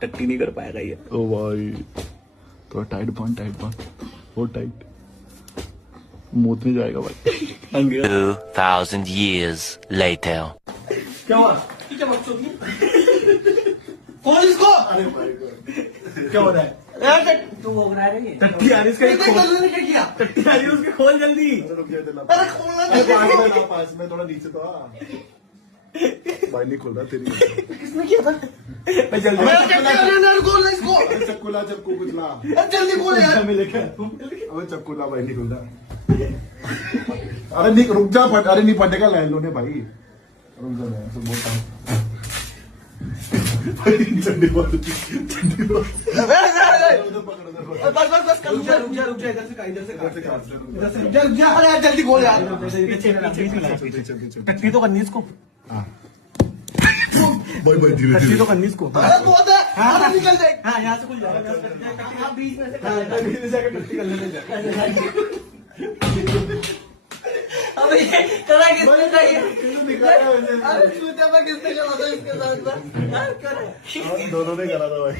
टट्टी नहीं कर पाएगा ये। ओ भाई थोड़ा टाइट बांध वो टाइट मूत में जाएगा भाई। 2,000 years later. क्या हुआ? क्या कौन इसको? क्या हो रहा है? तू भोग रहा है ये? टट्टी आ रही इसका क्या किया? टट्टी आ रही है उसकी, खोल जल्दी। अरे खोलना पास में थोड़ा नीचे तो भाई नहीं खोल रहा तेरी। किसने किया था? मैं जल्दी खोलना इसको। अरे चक्कूला चक्कू कुछ ला। जल्दी खोल यार। मैं लेकर अबे चक्कूला भाई नहीं खोल रहा। अरे नहीं रुक जा अरे नहीं पड़ेगा लाइन लो ने भाई रुक जा मैं सब बोलता हूँ। चंडी बोल बस रुक जा इधर से रुक जा। अरे यार जल्दी खोल यार। टट्टी तो करनी इसको, भाई भाई धीरे टट्टी तो करनी इसको। अरे बहुत है। अरे निकल जाए। हाँ यहाँ से खुल जाएगा। हाँ बीच में से बीच में जाकर टट्टी कर लेते। अबे ये करा किसने चाहिए? अरे चूतिया पर किसने करा था इसके साथ? हाँ, क्या है? दोनों ने करा था भाई।